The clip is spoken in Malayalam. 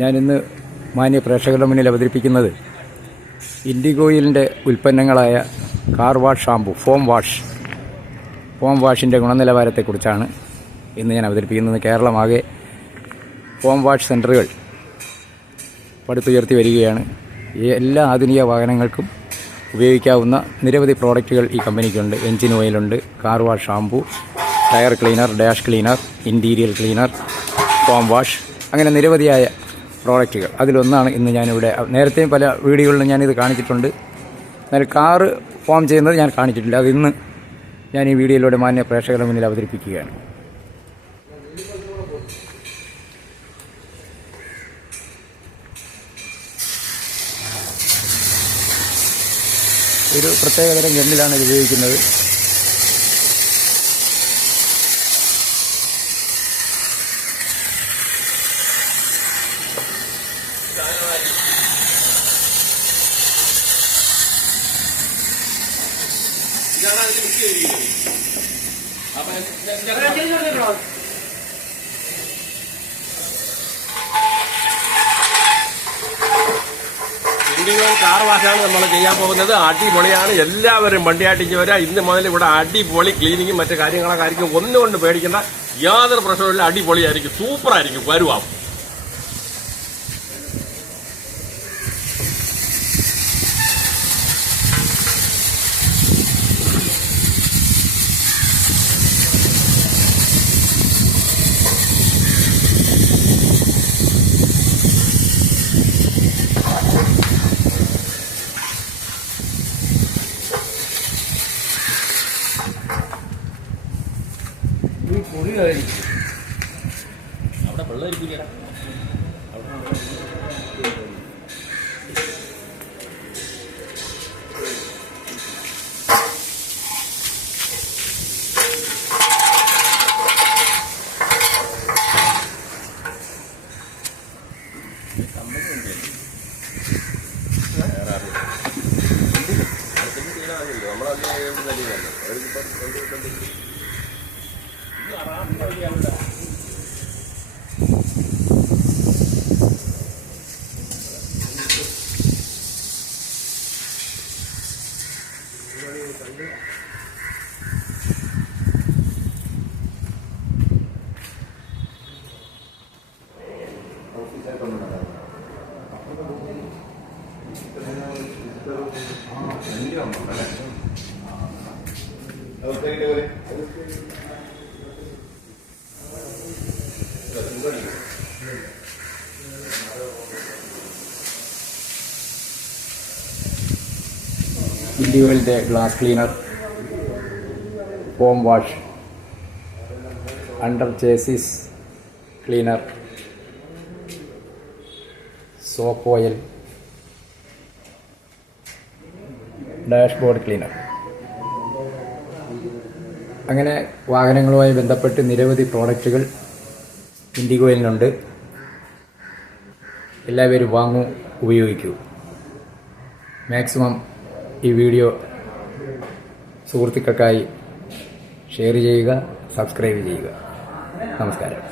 ഞാനിന്ന് മാന്യ പ്രേക്ഷകരുടെ മുന്നിൽ അവതരിപ്പിക്കുന്നത് ഇൻഡിഗോയിലിൻ്റെ ഉൽപ്പന്നങ്ങളായ കാർ വാഷ് ഷാമ്പു, ഫോം വാഷിൻ്റെ ഗുണനിലവാരത്തെക്കുറിച്ചാണ് ഇന്ന് ഞാൻ അവതരിപ്പിക്കുന്നത്. കേരളമാകെ ഫോം വാഷ് സെൻ്ററുകൾ പടുത്തുയർത്തി വരികയാണ്. ഈ എല്ലാ ആധുനിക വാഹനങ്ങൾക്കും ഉപയോഗിക്കാവുന്ന നിരവധി പ്രോഡക്റ്റുകൾ ഈ കമ്പനിക്കുണ്ട്. എൻജിൻ ഓയിലുണ്ട്, car wash shampoo, tyre cleaner, dash cleaner, interior cleaner, foam wash, അങ്ങനെ നിരവധിയായ പ്രോഡക്റ്റുകൾ. അതിലൊന്നാണ് ഇന്ന് ഞാനിവിടെ, നേരത്തെയും പല വീഡിയോകളിലും ഞാനിത് കാണിച്ചിട്ടുണ്ട്. എന്നാൽ കാറ് ഫോം ചെയ്യുന്നത് ഞാൻ കാണിച്ചിട്ടില്ല. അത് ഇന്ന് ഞാൻ ഈ വീഡിയോയിലൂടെ മാന്യ പ്രേക്ഷകരുടെ മുന്നിൽ അവതരിപ്പിക്കുകയാണ്. ഒരു പ്രത്യേകതരം ഗണ്ണിലാണ് ഇത് ഉപയോഗിക്കുന്നത്. ഇൻഡിഗോ കാർ വാഷാണ് നമ്മൾ ചെയ്യാൻ പോകുന്നത്. അടിപൊളിയാണ്. എല്ലാവരും വണ്ടിയാട്ടിച്ച് വരാം. ഇന്ന് മുതൽ ഇവിടെ അടിപൊളി ക്ലീനിങ്ങും മറ്റു കാര്യങ്ങളൊക്കെ ആയിരിക്കും. ഒന്നുകൊണ്ട് പേടിക്കേണ്ട, യാതൊരു പ്രശ്നമില്ല. അടിപൊളിയായിരിക്കും, സൂപ്പറായിരിക്കും. വരുവാം. അവിടെ വെള്ളം ഇരിക്കില്ല. ഇൻഡിഗോയിലിൻ്റെ glass cleaner, foam wash, under chassis cleaner, soap oil, dashboard cleaner, അങ്ങനെ വാഹനങ്ങളുമായി ബന്ധപ്പെട്ട് നിരവധി പ്രോഡക്റ്റുകൾ ഇൻഡിഗോയിലിനുണ്ട്. എല്ലാവരും വാങ്ങൂ, ഉപയോഗിക്കൂ. മാക്സിമം ഈ വീഡിയോ സുഹൃത്തുക്കൾക്കായി ഷെയർ ചെയ്യുക, സബ്സ്ക്രൈബ് ചെയ്യുക. നമസ്കാരം.